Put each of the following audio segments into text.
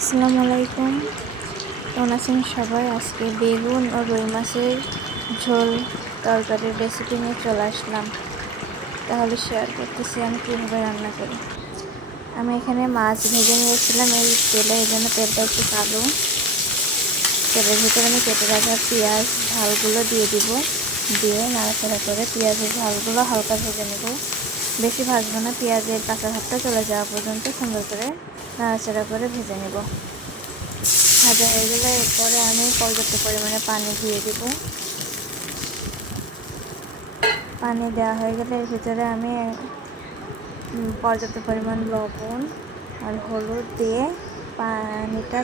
আসসালামু আলাইকুম। কেমন আছেন সবাই? আজকে বেগুন ও রুই মাছের ঝোল তরকারির রেসিপি নিয়ে চলে আসলাম। তাহলে শেয়ার করতেছি আমি কীভাবে রান্না করি। আমি এখানে মাছ ভেজে নিয়েছিলাম এই তেলে, এই জন্য তেলটা একটু কালো। তেলের ভিতরে আমি কেটে রাখা পেঁয়াজ ঝালগুলো দিয়ে দিব, দিয়ে নাড়াচাড়া করে পেঁয়াজের ঝালগুলো হালকা ভেজে নেব। বেশি ভাজবো না, পেঁয়াজের কাঁচা ভাবটা চলে যাওয়া পর্যন্ত সুন্দর করে নাড়াচাড়া করে ভেজে নেব। ভাজা হয়ে গেলে এরপরে আমি পর্যাপ্ত পরিমাণে পানি দিয়ে দেব। পানি দেওয়া হয়ে গেলে এর ভিতরে আমি পর্যাপ্ত পরিমাণ লবণ আর হলুদ দিয়ে পানিটা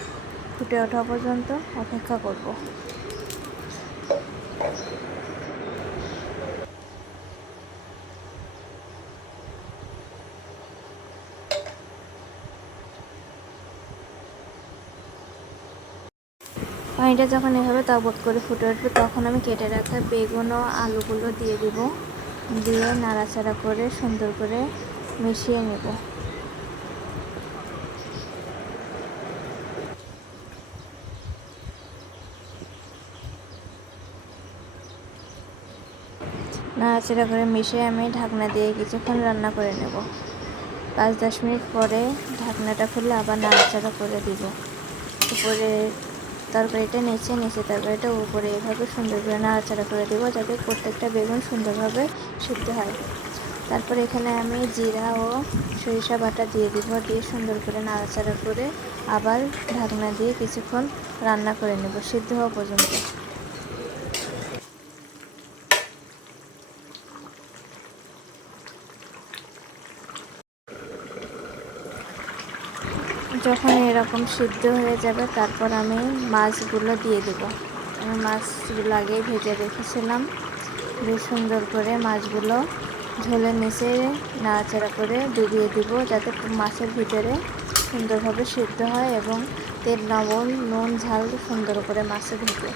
ফুটে ওঠা পর্যন্ত অপেক্ষা করব। পানিটা যখন এভাবে তাবৎ করে ফুটে উঠবে তখন আমি কেটে রাখা বেগুন ও আলুগুলো দিয়ে দিব, দিয়ে নাড়াচাড়া করে সুন্দর করে মিশিয়ে নেব। নাড়াচাড়া করে মিশিয়ে আমি ঢাকনা দিয়ে কিছুক্ষণ রান্না করে নেব। 5-10 মিনিট পরে ঢাকনাটা খুলে আবার নাড়াচাড়া করে দিব। উপরে তরকারিটা নিচে তরকারিটা উপরে এভাবে সুন্দর করে নাড়াচাড়া করে দেব, যাতে প্রত্যেকটা বেগুন সুন্দরভাবে সিদ্ধ হয়। তারপর এখানে আমি জিরা ও সরিষা বাটা দিয়ে দিব, দিয়ে সুন্দর করে নাড়াচাড়া করে আবার ঢাকনা দিয়ে কিছুক্ষণ রান্না করে নেব সিদ্ধ হওয়া পর্যন্ত। যখন এরকম সিদ্ধ হয়ে যাবে তারপর আমি মাছগুলো দিয়ে দেব। আমি মাছগুলো আগেই ভেজে রেখেছিলাম, বেশ সুন্দর করে মাছগুলো ঝোলের নিচে নাড়াচাড়া করে ডুবিয়ে দিব, যাতে মাছের ভিতরে সুন্দরভাবে সিদ্ধ হয় এবং তেল, লবণ, নুন, ঝাল সুন্দর করে মাছে ঢুকে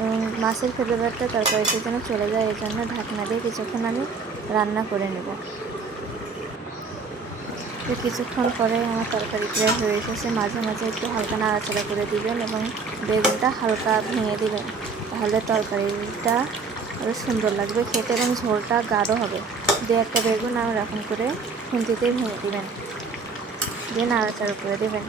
এবং মাছের ফ্লেভারটা তরকারিতে যেন চলে যায়, এই জন্য ঢাকনা দিয়ে কিছুক্ষণ আমি রান্না করে নেব। তো কিছুক্ষণ পরে আমার তরকারি প্রায় হয়ে এসেছে। মাঝে মাঝে একটু হালকা নাড়াচাড়া করে দিবেন এবং বেগুনটা হালকা ভেঙে দিবেন, তাহলে তরকারিটা আরও সুন্দর লাগবে খেতে এবং ঝোলটা গাঢ় হবে। দিয়ে একটা বেগুন আর এরকম করে খুন্তিতে ভেঙে দিবেন, দিয়ে নাড়াচাড়া করে দেবেন।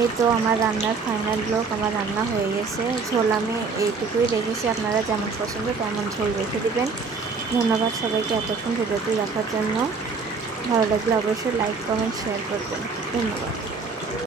এই তো আমার রান্নার ফাইনাল লুক। আমার রান্না হয়ে গেছে। ঝোল আমি এইটুকুই রেখেছি, আপনারা যেমন পছন্দ তেমন ঝোল রেখে দিবেন। ধন্যবাদ সবাইকে এতক্ষণ ভিডিওটি দেখার জন্য। ভালো লাগলে অবশ্যই লাইক, কমেন্ট, শেয়ার করবেন। ধন্যবাদ।